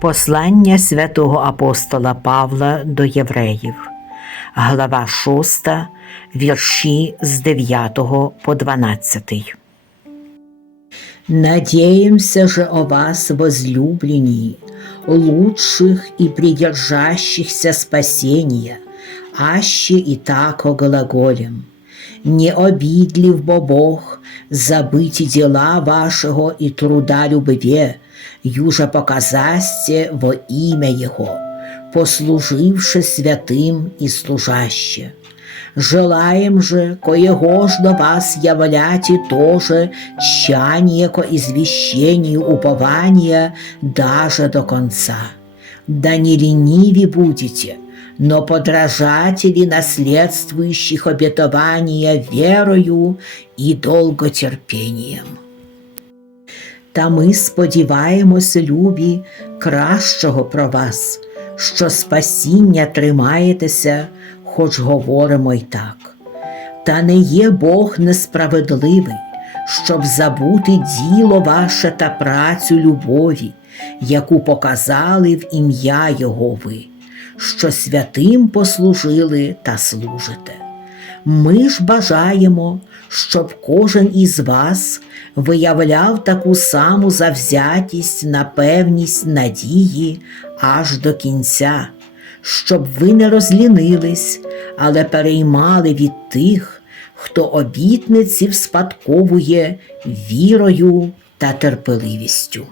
Послання святого апостола Павла до євреїв, глава 6, вірші з 9 по 12. Надеемся же о вас, возлюблении, лучших и придержащихся спасения, аще и тако глаголем. Не обидлив бо Бог забыть дела вашего и труда любве, юже показасте во имя Его, послуживши святым и служаще. Желаем же, коего ж до вас являти тоже тщание ко извещению упования даже до конца. Да не лениви будете, но подражатели наследствующих обетования верою и долготерпением. Та ми сподіваємося, любі, кращого про вас, що спасіння тримаєтеся, хоч говоримо й так. Та не є Бог несправедливий, щоб забути діло ваше та працю любові, яку показали в ім'я Його ви, що святим послужили та служите. Ми ж бажаємо, щоб кожен із вас виявляв таку саму завзятість на певність надії аж до кінця, щоб ви не розлінились, але переймали від тих, хто обітниці вспадковує вірою та терпеливістю.